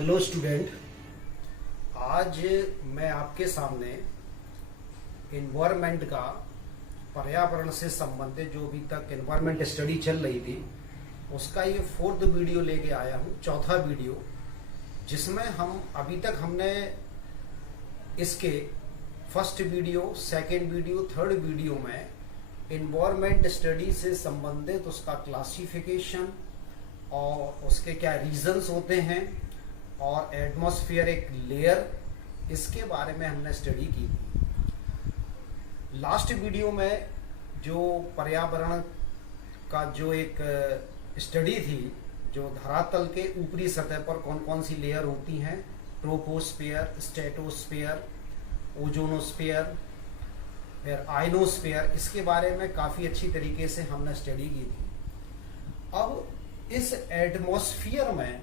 Hello student, आज मैं आपके सामने इन्वायरमेंट का पर्यावरण से संबंधित जो अभी तक इन्वायरमेंट स्टडी चल रही थी उसका ये फोर्थ वीडियो लेके आया हूँ, चौथा वीडियो, जिसमें हम अभी तक हमने इसके first video, second video, third video में इन्वायरमेंट स्टडी से संबंधित उसका क्लासिफिकेशन और उसके क्या रीजंस होते हैं और एटमॉस्फेयर एक लेयर, इसके बारे में हमने स्टडी की। लास्ट वीडियो में जो पर्यावरण का जो एक स्टडी थी, जो धरातल के ऊपरी सतह पर कौन कौन सी लेयर होती हैं, ट्रोपोस्फेयर, स्ट्रेटोस्फेयर, ओजोनोस्फेयर, फिर आयनोस्फेयर, इसके बारे में काफ़ी अच्छी तरीके से हमने स्टडी की थी। अब इस एटमॉस्फेयर में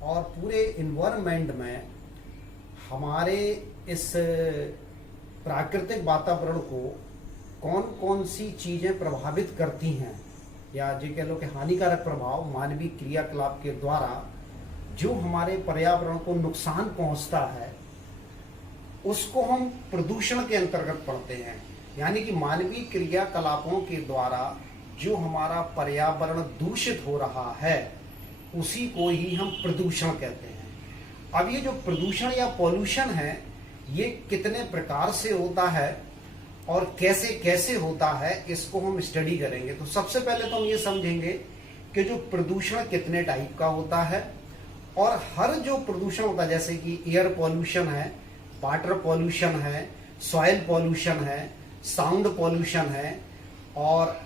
और पूरे इन्वायरमेंट में हमारे इस प्राकृतिक वातावरण को कौन कौन सी चीज़ें प्रभावित करती हैं, या जो कह लो कि हानिकारक प्रभाव मानवीय क्रियाकलाप के द्वारा जो हमारे पर्यावरण को नुकसान पहुंचता है, उसको हम प्रदूषण के अंतर्गत पढ़ते हैं। यानी कि मानवीय क्रियाकलापों के द्वारा जो हमारा पर्यावरण दूषित हो रहा है उसी को ही हम प्रदूषण कहते हैं। अब ये जो प्रदूषण या पॉल्यूशन है, ये कितने प्रकार से होता है और कैसे कैसे होता है, इसको हम स्टडी करेंगे। तो सबसे पहले तो हम ये समझेंगे कि जो प्रदूषण कितने टाइप का होता है, और हर जो प्रदूषण होता है, जैसे कि एयर पॉल्यूशन है, वाटर पॉल्यूशन है, सॉइल पॉल्यूशन है, साउंड पॉल्यूशन है, और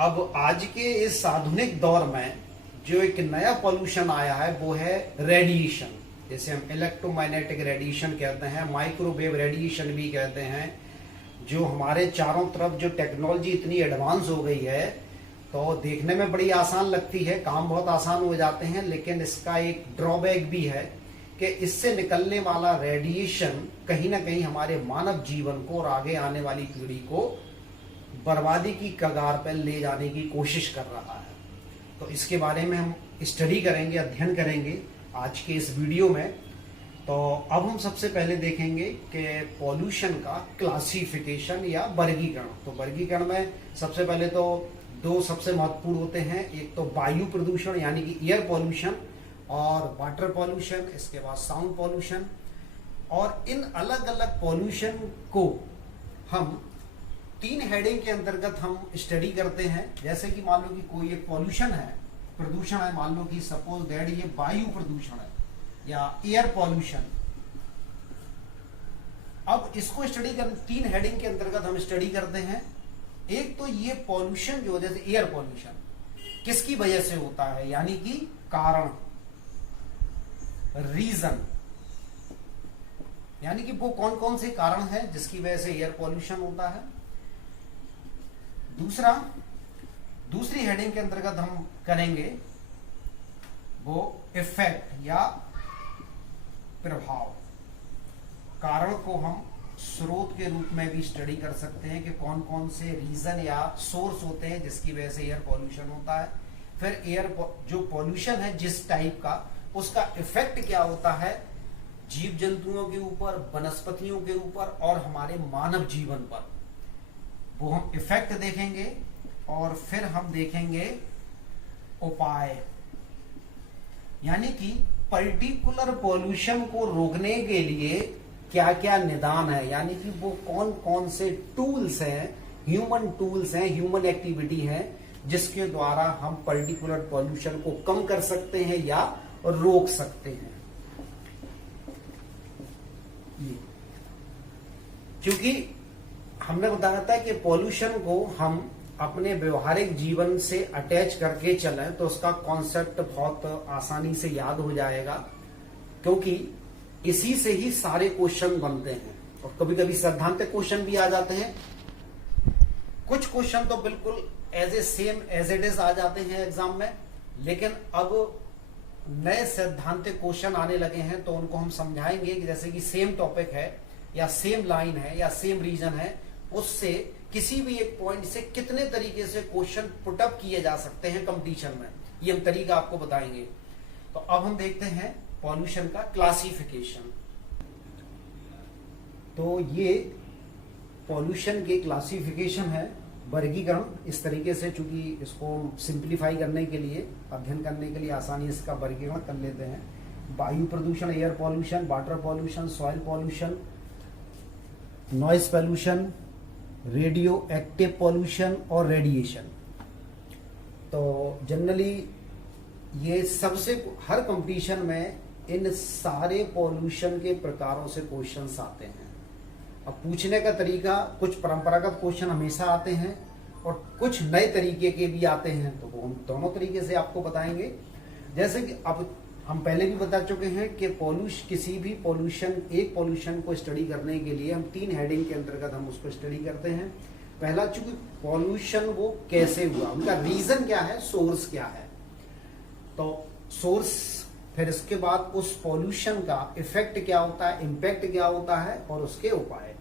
अब आज के इस आधुनिक दौर में जो एक नया पॉल्यूशन आया है वो है रेडिएशन, जैसे हम इलेक्ट्रोमैग्नेटिक रेडिएशन कहते हैं, माइक्रोवेव रेडिएशन भी कहते हैं। जो हमारे चारों तरफ जो टेक्नोलॉजी इतनी एडवांस हो गई है तो देखने में बड़ी आसान लगती है, काम बहुत आसान हो जाते हैं, लेकिन इसका एक ड्रॉबैक भी है कि इससे निकलने वाला रेडिएशन कहीं ना कहीं हमारे मानव जीवन को और आगे आने वाली पीढ़ी को बर्बादी की कगार पर ले जाने की कोशिश कर रहा है। तो इसके बारे में हम स्टडी करेंगे, अध्ययन करेंगे आज के इस वीडियो में। तो अब हम सबसे पहले देखेंगे कि पॉल्यूशन का क्लासिफिकेशन या वर्गीकरण। तो वर्गीकरण में सबसे पहले तो दो सबसे महत्वपूर्ण होते हैं, एक तो वायु प्रदूषण यानी कि एयर पॉल्यूशन, और वाटर पॉल्यूशन, इसके बाद साउंड पॉल्यूशन। और इन अलग अलग पॉल्यूशन को हम तीन हेडिंग के अंतर्गत हम स्टडी करते हैं। जैसे कि मान लो कि कोई एक पॉल्यूशन है, प्रदूषण है, मान लो कि सपोज दैट ये वायु प्रदूषण है या एयर पॉल्यूशन। अब इसको स्टडी कर तीन हेडिंग के अंतर्गत हम स्टडी करते हैं। एक तो ये पॉल्यूशन जो जैसे एयर पॉल्यूशन किसकी वजह से होता है, यानी कि कारण, रीजन, यानी कि वो कौन कौन से कारण हैं जिसकी वजह से एयर पॉल्यूशन होता है। दूसरी हेडिंग के अंतर्गत हम करेंगे वो इफेक्ट या प्रभाव। कारण को हम स्रोत के रूप में भी स्टडी कर सकते हैं कि कौन कौन से रीजन या सोर्स होते हैं जिसकी वजह से एयर पॉल्यूशन होता है। फिर एयर जो पॉल्यूशन है जिस टाइप का, उसका इफेक्ट क्या होता है जीव जंतुओं के ऊपर, वनस्पतियों के ऊपर और हमारे मानव जीवन पर, वो हम इफेक्ट देखेंगे। और फिर हम देखेंगे उपाय, यानी कि पर्टिकुलर पॉल्यूशन को रोकने के लिए क्या क्या निदान है, यानी कि वो कौन कौन से टूल्स हैं, ह्यूमन टूल्स हैं, ह्यूमन एक्टिविटी है जिसके द्वारा हम पर्टिकुलर पॉल्यूशन को कम कर सकते हैं या रोक सकते हैं। क्योंकि हमने बताया था कि पॉल्यूशन को हम अपने व्यवहारिक जीवन से अटैच करके चलें तो उसका कॉन्सेप्ट बहुत आसानी से याद हो जाएगा, क्योंकि इसी से ही सारे क्वेश्चन बनते हैं। और कभी कभी सैद्धांतिक क्वेश्चन भी आ जाते हैं, कुछ क्वेश्चन तो बिल्कुल as a same as it is आ जाते हैं एग्जाम में, लेकिन अब नए सैद्धांतिक क्वेश्चन आने लगे हैं तो उनको हम समझाएंगे कि जैसे कि सेम टॉपिक है या सेम लाइन है या सेम रीजन है, उससे किसी भी एक पॉइंट से कितने तरीके से क्वेश्चन पुटअप किए जा सकते हैं कंपटीशन में, ये हम तरीका आपको बताएंगे। तो अब हम देखते हैं पॉल्यूशन का क्लासिफिकेशन। तो ये पॉल्यूशन के क्लासिफिकेशन है, वर्गीकरण। इस तरीके से, चूंकि इसको सिंप्लीफाई करने के लिए, अध्ययन करने के लिए आसानी इसका वर्गीकरण कर लेते हैं। वायु प्रदूषण, air pollution, water pollution, soil pollution, noise pollution, radio active pollution और रेडिएशन। तो जनरली ये सबसे, हर कंपटीशन में इन सारे पॉल्यूशन के प्रकारों से क्वेश्चंस आते हैं। अब पूछने का तरीका, कुछ परंपरागत क्वेश्चन हमेशा आते हैं और कुछ नए तरीके के भी आते हैं, तो वो हम दोनों तरीके से आपको बताएंगे। जैसे कि अब हम पहले भी बता चुके हैं कि किसी भी पॉल्यूशन, एक पॉल्यूशन को स्टडी करने के लिए हम 3 हेडिंग के अंतर्गत हम उसको स्टडी करते हैं। पहला, चूंकि पॉल्यूशन वो कैसे हुआ, उनका रीजन क्या है, सोर्स क्या है, तो सोर्स, फिर इसके बाद उस पॉल्यूशन का इफेक्ट क्या होता है, इम्पैक्ट क्या होता है और उसके उपाय।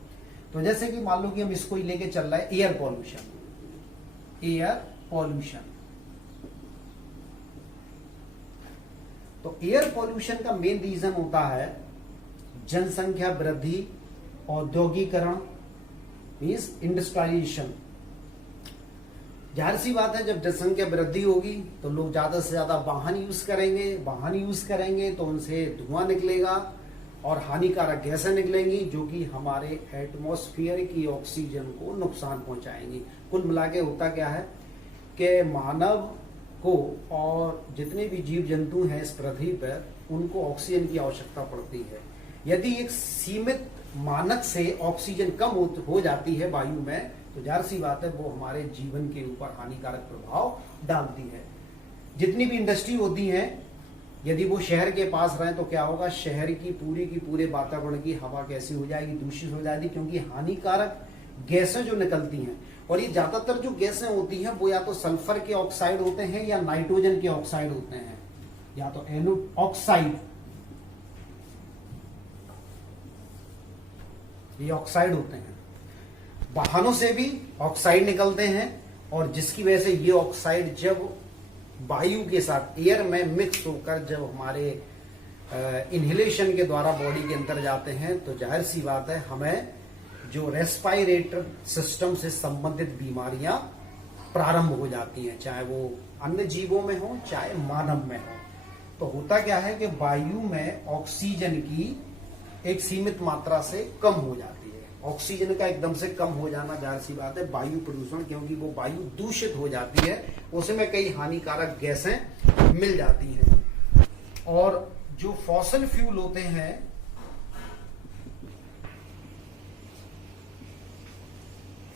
तो जैसे कि मान लो कि हम इसको ही लेके चल रहे हैं, एयर पॉल्यूशन। एयर पॉल्यूशन, तो एयर पॉल्यूशन का मेन रीजन होता है जनसंख्या वृद्धि, औद्योगिकरण, मीन्स इंडस्ट्रियलाइजेशन। जाहिर सी बात है, जब जनसंख्या वृद्धि होगी तो लोग ज्यादा से ज्यादा वाहन यूज करेंगे, वाहन यूज करेंगे तो उनसे धुआं निकलेगा और हानिकारक गैसें निकलेंगी, जो कि हमारे एटमॉस्फेयर की ऑक्सीजन को नुकसान पहुंचाएंगी। कुल मिला के होता क्या है कि मानव को और जितने भी जीव जंतु हैं इस पृथ्वी पर, उनको ऑक्सीजन की आवश्यकता पड़ती है। यदि एक सीमित मानक से ऑक्सीजन कम हो जाती है वायु में, तो जाहिर सी बात है वो हमारे जीवन के ऊपर हानिकारक प्रभाव डालती है। जितनी भी इंडस्ट्री होती हैं, यदि वो शहर के पास रहे तो क्या होगा, शहर की पूरे वातावरण की हवा कैसी हो जाएगी, दूषित हो जाएगी, क्योंकि हानिकारक गैसें जो निकलती हैं, और ये ज्यादातर जो गैसें होती हैं वो या तो सल्फर के ऑक्साइड होते हैं या नाइट्रोजन के ऑक्साइड होते हैं, या तो एनो ऑक्साइड, ये ऑक्साइड होते हैं। वाहनों से भी ऑक्साइड निकलते हैं, और जिसकी वजह से ये ऑक्साइड जब वायु के साथ एयर में मिक्स होकर जब हमारे इनहेलेशन के द्वारा बॉडी के अंदर जाते हैं, तो जाहिर सी बात है हमें जो रेस्पिरेटर सिस्टम से संबंधित बीमारियां प्रारंभ हो जाती हैं, चाहे वो अन्य जीवों में हो चाहे मानव में हो। तो होता क्या है कि वायु में ऑक्सीजन की एक सीमित मात्रा से कम हो जाती है। ऑक्सीजन का एकदम से कम हो जाना जाहिर सी बात है वायु प्रदूषण, क्योंकि वो वायु दूषित हो जाती है, उसमें कई हानिकारक गैसें मिल जाती हैं। और जो फॉसिल फ्यूल होते हैं,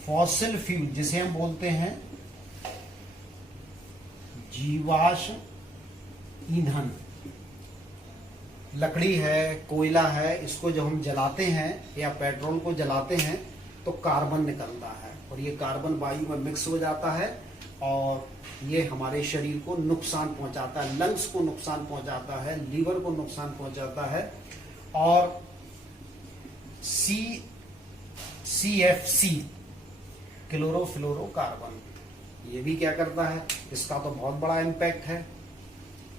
फॉसिल फ्यूल जिसे हम बोलते हैं जीवाश्म ईंधन, लकड़ी है, कोयला है, इसको जब हम जलाते हैं या पेट्रोल को जलाते हैं तो कार्बन निकलता है, और ये कार्बन वायु में मिक्स हो जाता है और ये हमारे शरीर को नुकसान पहुंचाता है, लंग्स को नुकसान पहुंचाता है, लीवर को नुकसान पहुंचाता है। और CFC क्लोरोफ्लोरोकार्बन, ये भी क्या करता है, इसका तो बहुत बड़ा इम्पैक्ट है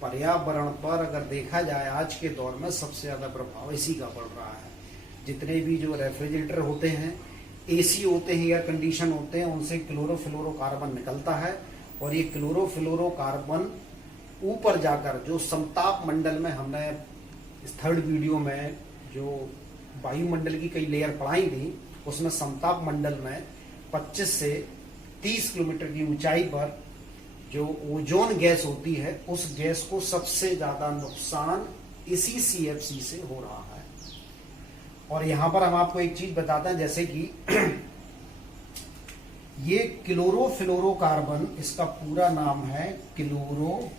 पर्यावरण पर। अगर देखा जाए आज के दौर में सबसे ज्यादा प्रभाव इसी का पड़ रहा है। जितने भी जो रेफ्रिजरेटर होते हैं, AC होते हैं, एयर कंडीशन होते हैं, उनसे क्लोरोफ्लोरोकार्बन निकलता है, और ये क्लोरोफ्लोरोकार्बन ऊपर जाकर जो समताप मंडल में, हमने इस 3rd वीडियो में जो वायुमंडल की कई लेयर पढ़ाई थी, उसमें समताप मंडल में 25 से 30 किलोमीटर की ऊंचाई पर जो ओजोन गैस होती है, उस गैस को सबसे ज्यादा नुकसान इसी CFC से हो रहा है। और यहां पर हम आपको एक चीज बताते हैं, जैसे कि ये क्लोरोफ्लोरोकार्बन, इसका पूरा नाम है क्लोरोफ्लोरोकार्बन।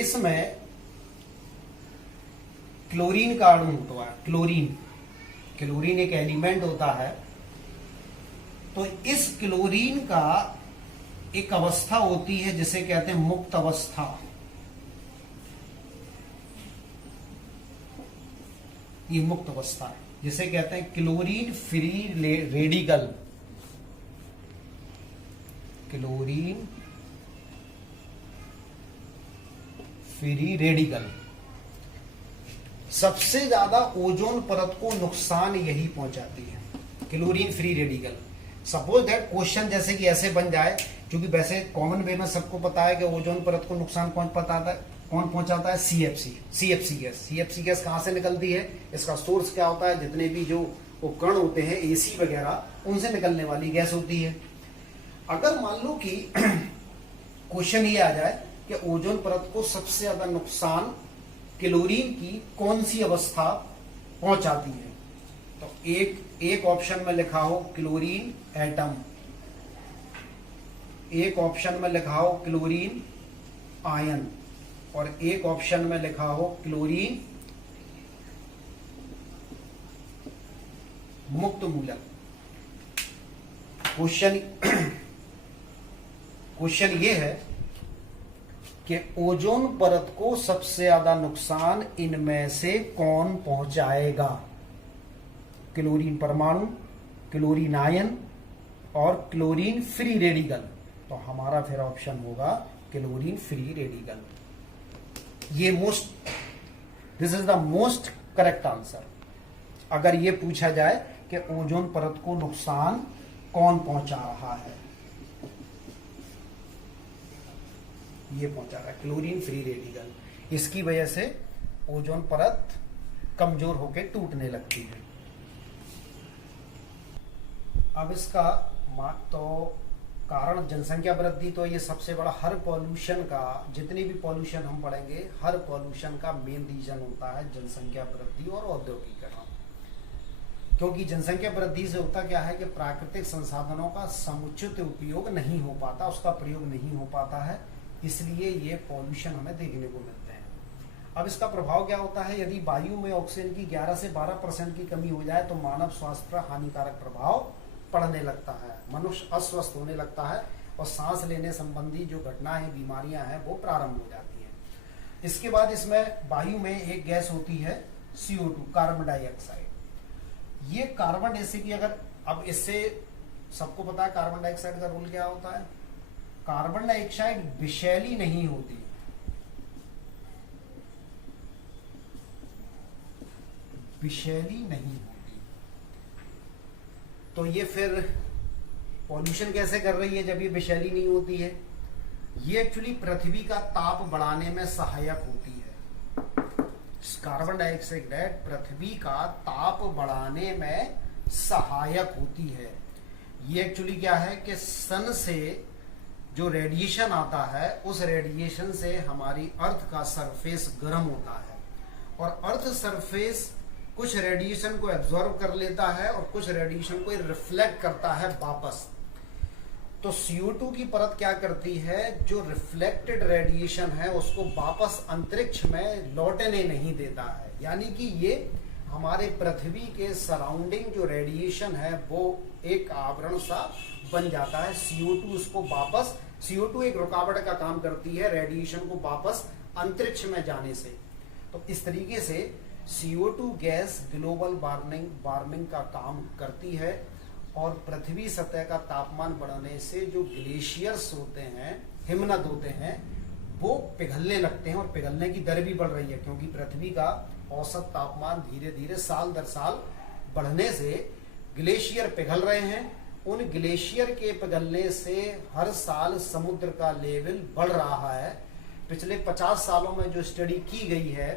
इसमें क्लोरीन का अणु होता है, क्लोरीन एक एलिमेंट होता है। तो इस क्लोरीन का एक अवस्था होती है जिसे कहते हैं मुक्त अवस्था। ये मुक्त अवस्था है जिसे कहते हैं chlorine free radical. Chlorine free radical. सबसे ज्यादा ओजोन परत को नुकसान यही पहुंचाती है, chlorine free radical. Suppose that question जैसे कि ऐसे बन जाए, क्योंकि वैसे कॉमन वे में सबको पता है कि ओजोन परत को नुकसान कौन पहुंचाता है, सीएफसी गैस। सीएफसी गैस कहां से निकलती है, इसका सोर्स क्या होता है, जितने भी जो उपकरण होते हैं एसी वगैरह, उनसे निकलने वाली गैस होती है। अगर मान लो कि क्वेश्चन ये आ जाए कि ओजोन परत को सबसे ज्यादा नुकसान क्लोरीन की कौन सी अवस्था पहुंचाती है, तो एक ऑप्शन में लिखा हो क्लोरीन एटम, एक ऑप्शन में लिखा हो क्लोरीन आयन, और एक ऑप्शन में लिखा हो क्लोरीन मुक्त मूलक। क्वेश्चन ये है कि ओजोन परत को सबसे ज्यादा नुकसान इनमें से कौन पहुंचाएगा, क्लोरीन परमाणु, क्लोरीन आयन और क्लोरीन फ्री रेडिकल। तो हमारा फिर ऑप्शन होगा chlorine free radical. This is the most correct answer. अगर ये पूछा जाए कि ओजोन परत को नुकसान कौन पहुंचा रहा है, ये पहुंचा रहा है क्लोरीन फ्री रेडिकल। इसकी वजह से ओजोन परत कमजोर होकर टूटने लगती है। अब इसका तो कारण जनसंख्या वृद्धि, तो ये सबसे बड़ा, हर पॉल्यूशन का, जितनी भी पॉल्यूशन हम पढ़ेंगे, हर पॉल्यूशन का मेन रीजन होता है जनसंख्या वृद्धि और औद्योगिकरण। क्योंकि जनसंख्या वृद्धि से होता क्या है कि प्राकृतिक संसाधनों का समुचित उपयोग नहीं हो पाता, उसका प्रयोग नहीं हो पाता है, इसलिए ये पॉल्यूशन हमें देखने को मिलते हैं। अब इसका प्रभाव क्या होता है, यदि वायु में ऑक्सीजन की 11 से 12% की कमी हो जाए तो मानव स्वास्थ्य पर हानिकारक प्रभाव पड़ने लगता है, मनुष्य अस्वस्थ होने लगता है और सांस लेने संबंधी जो घटनाएं, बीमारियां हैं, वो प्रारंभ हो जाती हैं। इसके बाद इसमें वायु में एक गैस होती है CO2, कार्बन डाइऑक्साइड। ये कार्बन, जैसे कि अगर, अब इससे सबको पता है कार्बन डाइऑक्साइड का रोल क्या होता है। कार्बन डाइऑक्साइड विषैली नहीं होती, विषैली नहीं होती, तो ये फिर पॉल्यूशन कैसे कर रही है जब ये विषैली नहीं होती है। ये एक्चुअली पृथ्वी का ताप बढ़ाने में सहायक होती है। कार्बन डाइऑक्साइड पृथ्वी का ताप बढ़ाने में सहायक होती है। ये एक्चुअली क्या है कि सन से जो रेडिएशन आता है, उस रेडिएशन से हमारी अर्थ का सरफेस गर्म होता है, और अर्थ सरफेस कुछ रेडिएशन को एब्जॉर्ब कर लेता है और कुछ रेडिएशन को रिफ्लेक्ट करता है वापस। तो CO2 की परत क्या करती है, जो रिफ्लेक्टेड रेडिएशन है उसको वापस अंतरिक्ष में लौटने नहीं देता है। यानी कि ये हमारे पृथ्वी के सराउंडिंग जो रेडिएशन है वो एक आवरण सा बन जाता है। CO2 उसको वापस, CO2 एक रुकावट का काम करती है रेडिएशन को वापस अंतरिक्ष में जाने से। तो इस तरीके से CO2 गैस ग्लोबल वार्मिंग का काम करती है, और पृथ्वी सतह का तापमान बढ़ने से जो ग्लेशियर्स होते हैं, हिमनद होते हैं, वो पिघलने लगते हैं, और पिघलने की दर भी बढ़ रही है, क्योंकि पृथ्वी का औसत तापमान धीरे धीरे साल दर साल बढ़ने से ग्लेशियर पिघल रहे हैं। उन ग्लेशियर के पिघलने से हर साल समुद्र का लेवल बढ़ रहा है। पिछले 50 सालों में जो स्टडी की गई है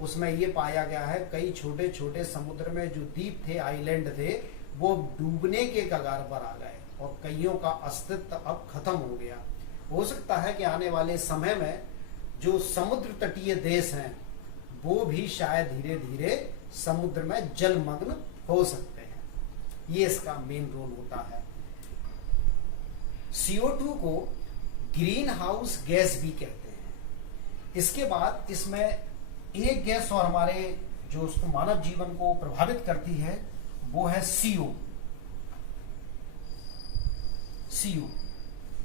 उसमें ये पाया गया है कई छोटे छोटे समुद्र में जो द्वीप थे, आइलैंड थे, वो डूबने के कगार पर आ गए और कईयों का अस्तित्व अब खत्म हो गया। हो सकता है कि आने वाले समय में जो समुद्र तटीय देश हैं वो भी शायद धीरे धीरे समुद्र में जलमग्न हो सकते हैं। ये इसका मेन रोल होता है। CO2 को ग्रीन हाउस गैस भी कहते हैं। इसके बाद इसमें एक गैस और हमारे जो उसको मानव जीवन को प्रभावित करती है वो है CO,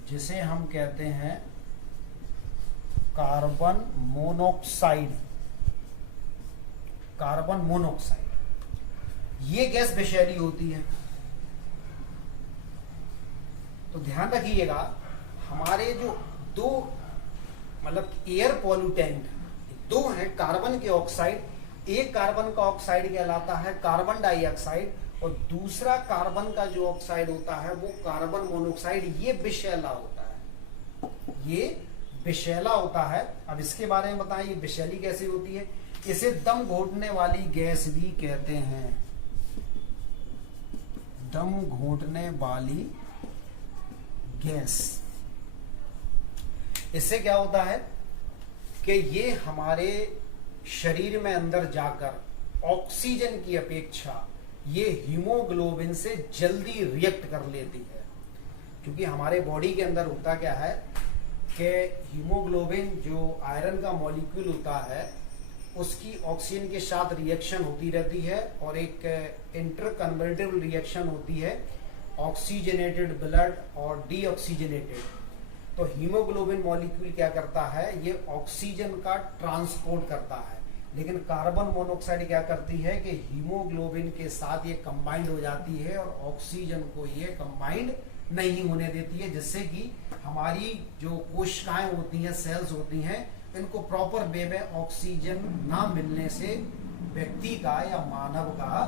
जिसे हम कहते हैं कार्बन मोनोऑक्साइड। ये गैस विषैली होती है। तो ध्यान रखिएगा हमारे जो दो मतलब एयर पॉल्यूटेंट दो हैं कार्बन के ऑक्साइड, एक कार्बन का ऑक्साइड कहलाता है कार्बन डाइऑक्साइड और दूसरा कार्बन का जो ऑक्साइड होता है वो कार्बन मोनोऑक्साइड। ये विषैला होता है, ये विषैला होता है। अब इसके बारे में बताएं ये विषैली कैसी होती है। इसे दम घोटने वाली गैस भी कहते हैं, दम घोटने वाली गैस। इससे क्या होता है कि ये हमारे शरीर में अंदर जाकर ऑक्सीजन की अपेक्षा ये हीमोग्लोबिन से जल्दी रिएक्ट कर लेती है। क्योंकि हमारे बॉडी के अंदर होता क्या है कि हीमोग्लोबिन जो आयरन का मॉलिक्यूल होता है उसकी ऑक्सीजन के साथ रिएक्शन होती रहती है और एक इंटरकन्वर्टिबल रिएक्शन होती है ऑक्सीजनेटेड ब्लड और डीऑक्सीजनेटेड। तो हीमोग्लोबिन मॉलिक्यूल क्या करता है, ये ऑक्सीजन का ट्रांसपोर्ट करता है, लेकिन कार्बन मोनोऑक्साइड क्या करती है कि हीमोग्लोबिन के साथ ये कंबाइंड हो जाती है और ऑक्सीजन को ये कंबाइंड नहीं होने देती है, जिससे कि हमारी जो कोशिकाएं होती हैं, सेल्स होती हैं, इनको प्रॉपर वे में ऑक्सीजन ना मिलने से व्यक्ति का या मानव का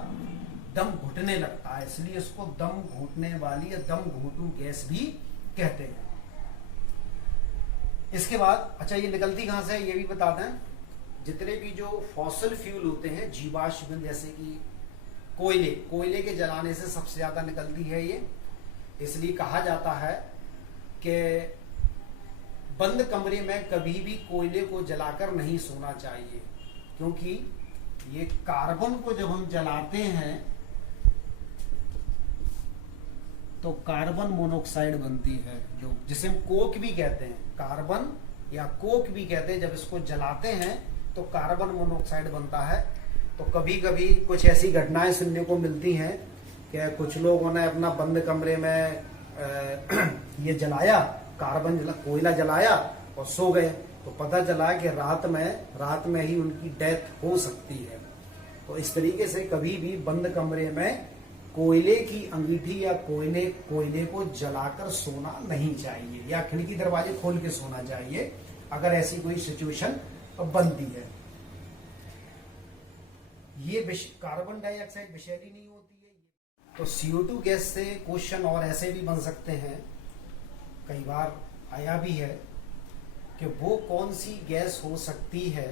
दम घुटने लगता है। इसलिए इसको दम घुटने वाली या दम घोटू गैस भी कहते हैं। इसके बाद अच्छा ये निकलती कहां से है ये भी बताते हैं। जितने भी जो फॉसिल फ्यूल होते हैं, जीवाश्म जैसे कि कोयले के जलाने से सबसे ज्यादा निकलती है ये। इसलिए कहा जाता है कि बंद कमरे में कभी भी कोयले को जलाकर नहीं सोना चाहिए, क्योंकि ये कार्बन को जब हम जलाते हैं तो कार्बन मोनोऑक्साइड बनती है, जो जिसे हम कोक भी कहते हैं, कार्बन या कोक भी कहते हैं। जब इसको जलाते हैं तो कार्बन मोनोऑक्साइड बनता है। तो कभी कभी कुछ ऐसी घटनाएं सुनने को मिलती हैं कि कुछ लोगों ने अपना बंद कमरे में ये जलाया, कोयला जलाया और सो गए, तो पता चला कि रात में ही उनकी डेथ हो सकती है। तो इस तरीके से कभी भी बंद कमरे में कोयले की अंगीठी या कोयले को जलाकर सोना नहीं चाहिए, या खिड़की दरवाजे खोल के सोना चाहिए अगर ऐसी कोई सिचुएशन बनती है। ये कार्बन डाइऑक्साइड विषैली नहीं होती है। तो CO2 गैस से क्वेश्चन और ऐसे भी बन सकते हैं, कई बार आया भी है कि वो कौन सी गैस हो सकती है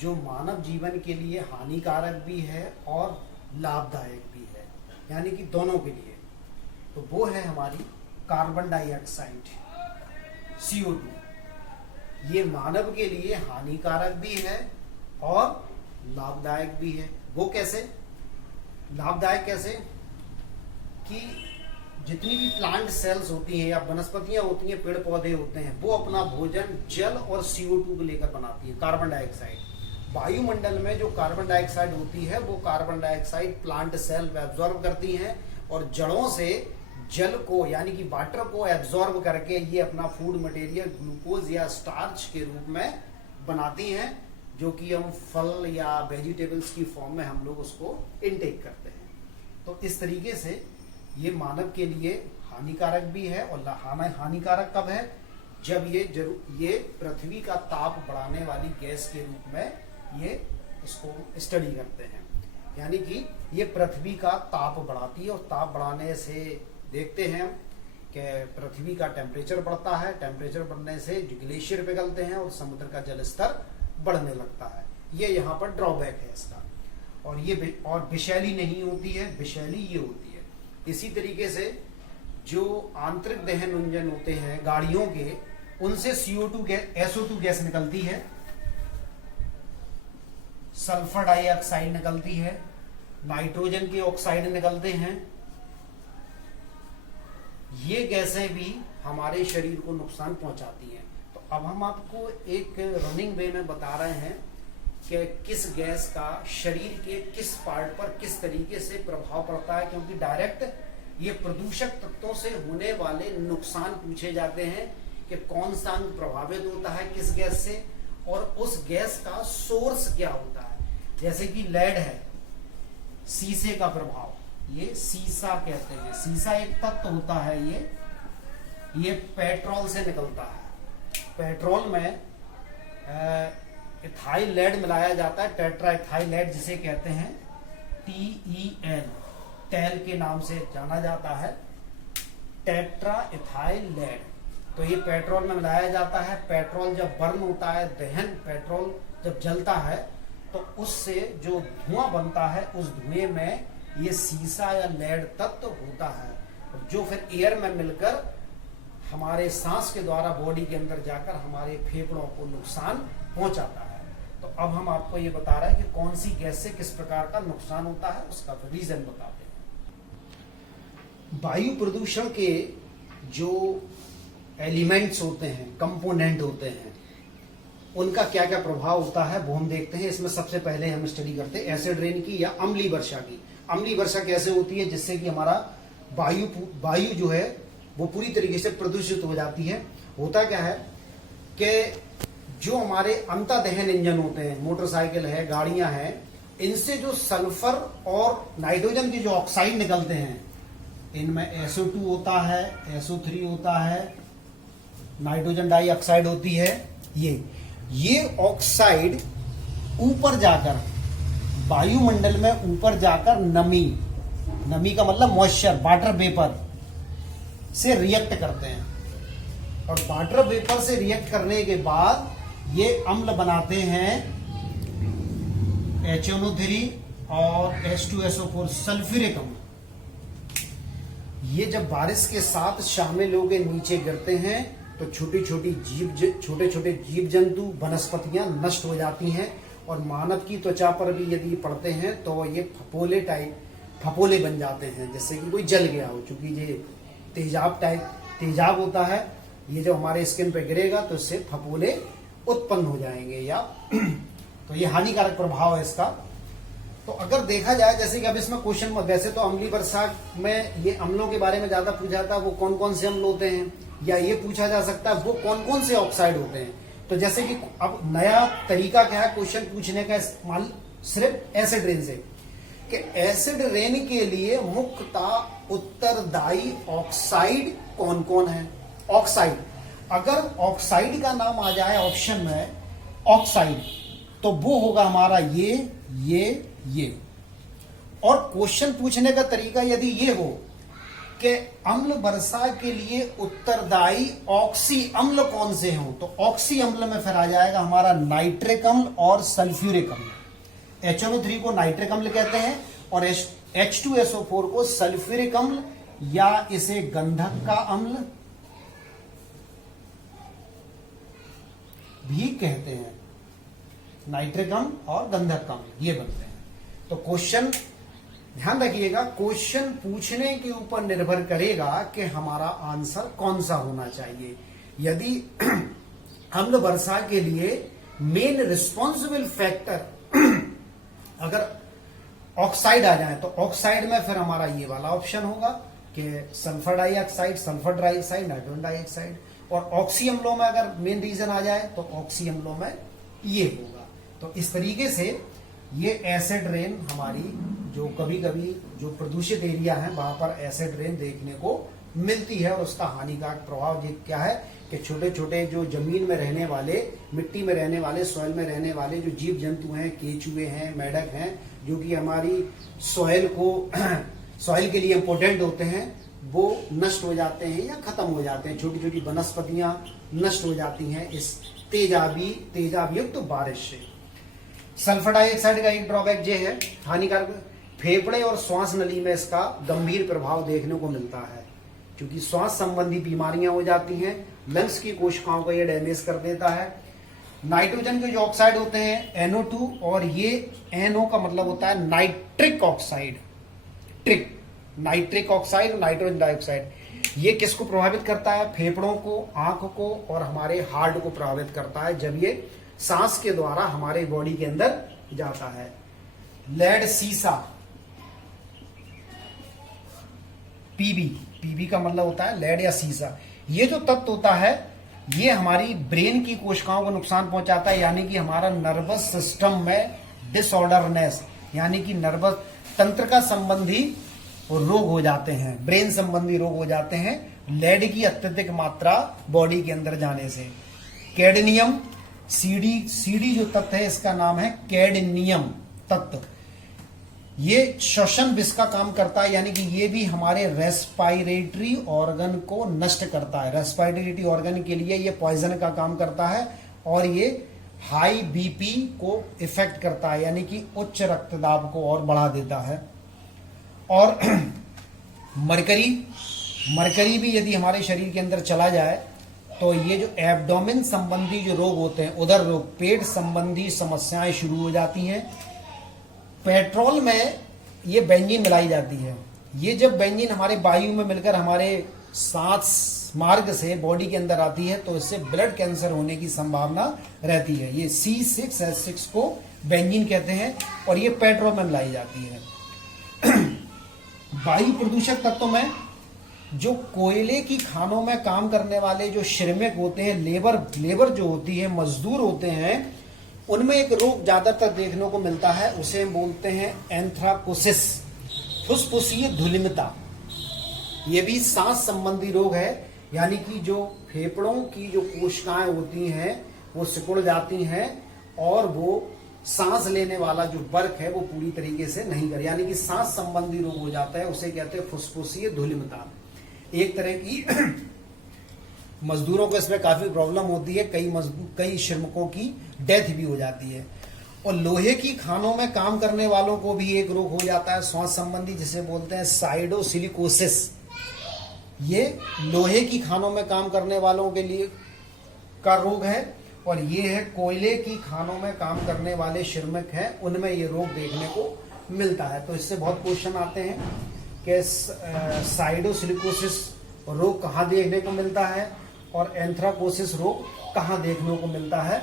जो मानव जीवन के लिए हानिकारक भी है और लाभदायक भी है, यानी कि दोनों के लिए। तो वो है हमारी कार्बन डाइऑक्साइड, CO2। ये मानव के लिए हानिकारक भी है और लाभदायक भी है। वो कैसे लाभदायक, कैसे कि जितनी भी प्लांट सेल्स होती हैं या वनस्पतियां होती हैं, पेड़ पौधे होते हैं, वो अपना भोजन जल और CO2 को लेकर बनाती है, कार्बन डाइऑक्साइड। वायुमंडल में जो कार्बन डाइऑक्साइड होती है वो carbon dioxide plant cell absorb करती हैं और जड़ों से जल को यानी कि वाटर को एब्जॉर्ब करके ये अपना फूड मटेरियल ग्लूकोज या स्टार्च के रूप में बनाती हैं, जो कि हम फल या वेजिटेबल्स की फॉर्म में हम लोग उसको इनटेक करते हैं। तो इस तरीके से ये मानव के लिए हानिकारक भी है। और हानिकारक कब है, जब ये पृथ्वी का ताप बढ़ाने वाली गैस के रूप में ये इसको स्टडी करते हैं, यानी कि ये पृथ्वी का ताप बढ़ाती है। और ताप बढ़ाने से देखते हैं कि पृथ्वी का टेम्परेचर बढ़ता है, टेम्परेचर बढ़ने से ग्लेशियर पिघलते हैं और समुद्र का जल स्तर बढ़ने लगता है। ये यहाँ पर ड्रॉबैक है इसका। और ये और विषैली नहीं होती है, विषैली ये होती है। इसी तरीके से जो आंतरिक दहन इंजन होते हैं गाड़ियों के, उनसे SO2 गैस निकलती है, सल्फर डाइऑक्साइड निकलती है, नाइट्रोजन के ऑक्साइड निकलते हैं। ये गैसें भी हमारे शरीर को नुकसान पहुंचाती हैं। तो अब हम आपको एक रनिंग वे में बता रहे हैं कि किस गैस का शरीर के किस पार्ट पर किस तरीके से प्रभाव पड़ता है, क्योंकि डायरेक्ट ये प्रदूषक तत्वों से होने वाले नुकसान पूछे जाते हैं कि कौन सा अंग प्रभावित होता है किस गैस से और उस गैस का सोर्स क्या होता है। जैसे कि लेड है, शीशे का प्रभाव, ये सीसा कहते हैं। सीसा एक तत्व होता है, ये पेट्रोल से निकलता है। पेट्रोल में इथाइल लेड मिलाया जाता है, टेट्रा इथाइल लेड जिसे कहते हैं, TEL, टेल के नाम से जाना जाता है, टेट्रा इथाइल लेड। तो ये पेट्रोल में मिलाया जाता है। पेट्रोल जब बर्न होता है, दहन, पेट्रोल जब जलता है तो उससे जो धुआं बनता है, उस धुएं में ये सीसा या लेड तत्व होता है, जो फिर एयर में मिलकर हमारे सांस के द्वारा बॉडी के अंदर जाकर हमारे फेफड़ों को नुकसान पहुंचाता है। तो अब हम आपको ये बता रहे हैं कि कौन सी गैस से किस प्रकार का नुकसान होता है, उसका रीजन बताते हैं। वायु प्रदूषण के जो एलिमेंट्स होते हैं, कंपोनेंट होते हैं, उनका क्या क्या प्रभाव होता है वो हम देखते हैं। इसमें सबसे पहले हम स्टडी करते हैं एसिड रेन की या अम्लीय वर्षा की। अम्लीय वर्षा कैसे होती है? जिससे कि हमारा वायु जो है वो पूरी तरीके से प्रदूषित हो जाती है। होता क्या है कि जो हमारे अंतर्दहन इंजन होते हैं, मोटरसाइकिल है, गाड़ियां हैं, इनसे जो सल्फर और नाइट्रोजन के जो ऑक्साइड निकलते हैं, इनमें SO2 होता है, SO3 होता है, नाइट्रोजन डाइऑक्साइड होती है। ये ऑक्साइड ऊपर जाकर वायुमंडल में ऊपर जाकर नमी का मतलब मॉइस्चर, वाटर वेपर से रिएक्ट करते हैं, और वाटर वेपर से रिएक्ट करने के बाद ये अम्ल बनाते हैं HNO3 और H2SO4, सल्फ्यूरिक अम्ल। ये जब बारिश के साथ शामिल होकर नीचे गिरते हैं तो छोटे छोटे जीव जंतु, वनस्पतियां नष्ट हो जाती हैं, और मानव की त्वचा पर भी यदि पड़ते हैं तो ये फपोले बन जाते हैं, जैसे कि कोई जल गया हो। चूंकि ये तेजाब होता है, ये जब हमारे स्किन पे गिरेगा तो इससे फपोले उत्पन्न हो जाएंगे, या तो ये हानिकारक प्रभाव है इसका। तो अगर देखा जाए, जैसे कि अब इसमें क्वेश्चन, वैसे तो अम्लीय वर्षा में ये अम्लों के बारे में ज्यादा पूछा था, वो कौन कौन से अम्ल होते हैं, या ये पूछा जा सकता है वो कौन कौन से ऑक्साइड होते हैं। तो जैसे कि अब नया तरीका क्या है क्वेश्चन पूछने का, इस्तेमाल सिर्फ एसिड रेन से, कि एसिड रेन के लिए मुख्यतः उत्तरदायी ऑक्साइड कौन कौन है। ऑक्साइड, अगर ऑक्साइड का नाम आ जाए ऑप्शन में, ऑक्साइड, तो वो होगा हमारा ये। और क्वेश्चन पूछने का तरीका यदि ये हो कि अम्ल वर्षा के लिए उत्तरदायी ऑक्सी अम्ल कौन से हों, तो ऑक्सी अम्ल में फिर आ जाएगा हमारा नाइट्रिक अम्ल और सल्फ्यूरिक अम्ल। HNO3 को नाइट्रिक अम्ल कहते हैं और H2SO4 को सल्फ्यूरिक अम्ल, या इसे गंधक का अम्ल भी कहते हैं। नाइट्रिक अम्ल और गंधक अम्ल ये बनते हैं। तो क्वेश्चन ध्यान रखिएगा, क्वेश्चन पूछने के ऊपर निर्भर करेगा कि हमारा आंसर कौन सा होना चाहिए। यदि अम्ल वर्षा के लिए मेन रिस्पॉन्सिबल फैक्टर अगर ऑक्साइड आ जाए, तो ऑक्साइड में फिर हमारा ये वाला ऑप्शन होगा कि sulphur dioxide, sulphur dioxide, nitrogen dioxide. और ऑक्सी अम्लों में अगर मेन रीजन आ जाए तो ऑक्सी अम्लों में ये होगा। तो इस तरीके से ये एसिड रेन हमारी जो कभी कभी जो प्रदूषित एरिया है वहां पर एसिड रेन देखने को मिलती है, और उसका हानिकारक प्रभाव क्या है कि छोटे छोटे जो जमीन में रहने वाले, मिट्टी में रहने वाले, सॉइल में रहने वाले जो जीव जंतु हैं, केचुए हैं, मेढक हैं, जो कि हमारी सॉइल के लिए इंपॉर्टेंट होते हैं, वो नष्ट हो जाते हैं या खत्म हो जाते हैं। छोटी छोटी वनस्पतियां नष्ट हो जाती हैं इस तेजाब युक्त बारिश से। सल्फर डाइऑक्साइड का एक ड्रॉबैक ये है हानिकारक, फेफड़े और श्वास नली में इसका गंभीर प्रभाव देखने को मिलता है, क्योंकि श्वास संबंधी बीमारियां हो जाती हैं, लंग्स की कोशिकाओं को ये डैमेज कर देता है। नाइट्रोजन के जो ऑक्साइड होते हैं NO2, और ये NO का मतलब होता है nitric oxide, nitric oxide, nitrogen dioxide, ये किसको प्रभावित करता है? फेफड़ों को, आंख को और हमारे हार्ट को प्रभावित करता है जब ये सांस के द्वारा हमारे बॉडी के अंदर जाता है। लेड सीसा, पीबी का मतलब होता है लेड या सीसा। ये जो तत्व होता है ये हमारी ब्रेन की कोशिकाओं को नुकसान पहुंचाता है, यानी कि हमारा नर्वस सिस्टम में डिसऑर्डरनेस, यानी कि नर्वस तंत्र का संबंधी रोग हो जाते हैं, ब्रेन संबंधी रोग हो जाते हैं, लेड की अत्यधिक मात्रा बॉडी के अंदर जाने से। कैडमियम, सीडी जो तत्व है इसका नाम है कैडमियम तत्व। ये श्वसन विष का काम करता है, यानी कि ये भी हमारे रेस्पिरेटरी ऑर्गन को नष्ट करता है। रेस्पिरेटरी ऑर्गन के लिए ये पॉइजन का काम करता है और ये हाई बीपी को इफेक्ट करता है, यानी कि उच्च रक्तदाब को और बढ़ा देता है। और मरकरी भी यदि हमारे शरीर के अंदर चला जाए तो ये जो एब्डोमेन संबंधी जो रोग होते हैं, उदर रोग, पेट संबंधी समस्याएं शुरू हो जाती हैं। पेट्रोल में ये बेंजीन मिलाई जाती है। ये जब बेंजीन हमारे वायु में मिलकर हमारे सांस मार्ग से बॉडी के अंदर आती है तो इससे ब्लड कैंसर होने की संभावना रहती है। ये C6H6 को बेंजीन कहते हैं और ये पेट्रोल में मिलाई जाती है। वायु प्रदूषक तत्वों में जो कोयले की खानों में काम करने वाले जो श्रमिक होते हैं, लेबर जो होती है, मजदूर होते हैं, उनमें एक रोग ज्यादातर देखने को मिलता है, उसे हम बोलते हैं एंथ्राकोसिस, फुसफुसीय धूलिमता। ये भी सांस संबंधी रोग है, यानी कि जो फेफड़ों की जो कोशिकाएं होती हैं वो सिकुड़ जाती हैं और वो सांस लेने वाला जो वर्क है वो पूरी तरीके से नहीं कर, यानी कि सांस संबंधी रोग हो जाता है, उसे कहते हैं फुसफुसीय धूलिमता। एक तरह की मजदूरों को इसमें काफी प्रॉब्लम होती है, कई श्रमिकों की डेथ भी हो जाती है। और लोहे की खानों में काम करने वालों को भी एक रोग हो जाता है श्वास संबंधी, जिसे बोलते हैं साइडोसिलिकोसिस। ये लोहे की खानों में काम करने वालों के लिए का रोग है और ये है कोयले की खानों में काम करने वाले श्रमिक हैं, उनमें ये रोग देखने को मिलता है। तो इससे बहुत क्वेश्चन आते हैं कि साइडोसिलिकोसिस रोग कहाँ देखने को मिलता है और एंथ्राकोसिस रोग कहाँ देखने को मिलता है।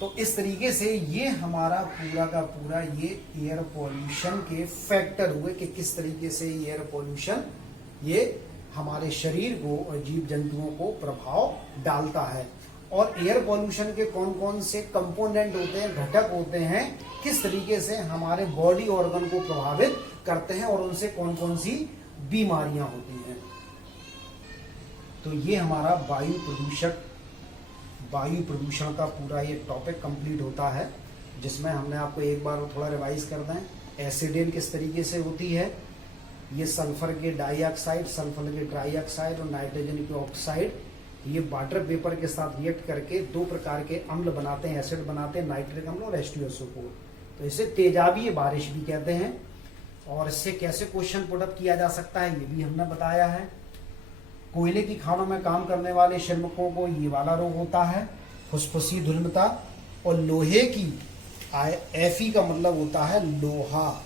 तो इस तरीके से ये हमारा पूरा का पूरा ये एयर पॉल्यूशन के फैक्टर हुए कि किस तरीके से एयर पॉल्यूशन ये हमारे शरीर को और जीव जंतुओं को प्रभाव डालता है और एयर पॉल्यूशन के कौन कौन से कंपोनेंट होते हैं, घटक होते हैं, किस तरीके से हमारे बॉडी ऑर्गन को प्रभावित करते हैं और उनसे कौन कौन सी बीमारियां होती हैं। तो ये हमारा वायु प्रदूषण का पूरा ये टॉपिक कंप्लीट होता है, जिसमें हमने आपको एक बार थोड़ा रिवाइज कर दें। एसिडेन किस तरीके से होती है, ये सल्फर के डाइऑक्साइड, सल्फर के ट्राइऑक्साइड और नाइट्रोजन के ऑक्साइड, ये वाटर वेपर के साथ रिएक्ट करके दो प्रकार के अम्ल बनाते हैं, एसिड बनाते हैं, नाइट्रिक अम्ल और H2SO4। तो इसे तेजाबी बारिश भी कहते हैं। और इससे कैसे क्वेश्चन पुटअप किया जा सकता है ये भी हमने बताया है। कोयले की खानों में काम करने वाले श्रमिकों को ये वाला रोग होता है, फुसफुसी धूलिमता। और लोहे की Fe का मतलब होता है लोहा,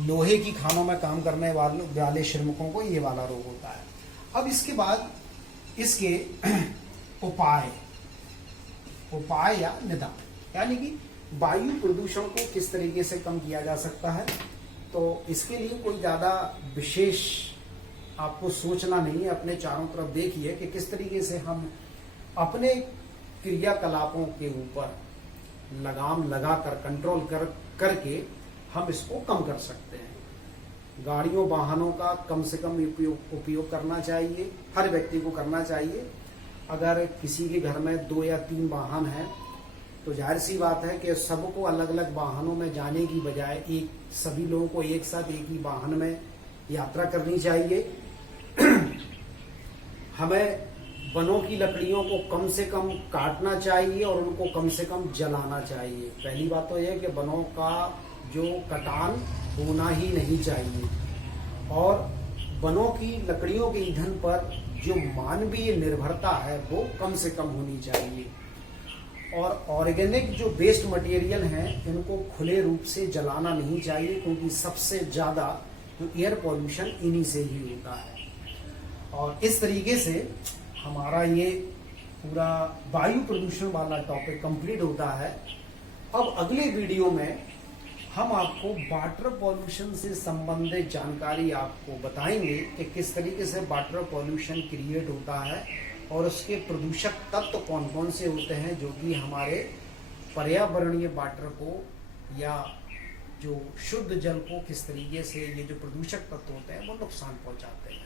लोहे की खानों में काम करने वाले श्रमिकों को ये वाला रोग होता है। अब इसके बाद इसके उपाय या निदान, यानी कि वायु प्रदूषण को किस तरीके से कम किया जा सकता है। तो इसके लिए कोई ज्यादा विशेष आपको सोचना नहीं है, अपने चारों तरफ देखिए कि किस तरीके से हम अपने क्रियाकलापों के ऊपर लगाम लगाकर कंट्रोल करके हम इसको कम कर सकते हैं। गाड़ियों वाहनों का कम से कम उपयोग करना चाहिए, हर व्यक्ति को करना चाहिए। अगर किसी के घर में 2 या 3 वाहन हैं तो जाहिर सी बात है कि सबको अलग अलग वाहनों में जाने की बजाय सभी लोगों को एक साथ एक ही वाहन में यात्रा करनी चाहिए। हमें वनों की लकड़ियों को कम से कम काटना चाहिए और उनको कम से कम जलाना चाहिए। पहली बात तो यह है कि वनों का जो कटान होना ही नहीं चाहिए और वनों की लकड़ियों के ईंधन पर जो मानवीय निर्भरता है वो कम से कम होनी चाहिए। और ऑर्गेनिक जो वेस्ट मटेरियल हैं इनको खुले रूप से जलाना नहीं चाहिए, क्योंकि सबसे ज्यादा जो एयर पॉल्यूशन इन्हीं से ही होता है। और इस तरीके से हमारा ये पूरा वायु प्रदूषण वाला टॉपिक कंप्लीट होता है। अब अगले वीडियो में हम आपको वाटर पॉल्यूशन से संबंधित जानकारी आपको बताएंगे कि किस तरीके से वाटर पॉल्यूशन क्रिएट होता है और उसके प्रदूषक तत्व कौन कौन से होते हैं जो कि हमारे पर्यावरणीय वाटर को या जो शुद्ध जल को किस तरीके से ये जो प्रदूषक तत्व होते हैं वो नुकसान पहुंचाते हैं।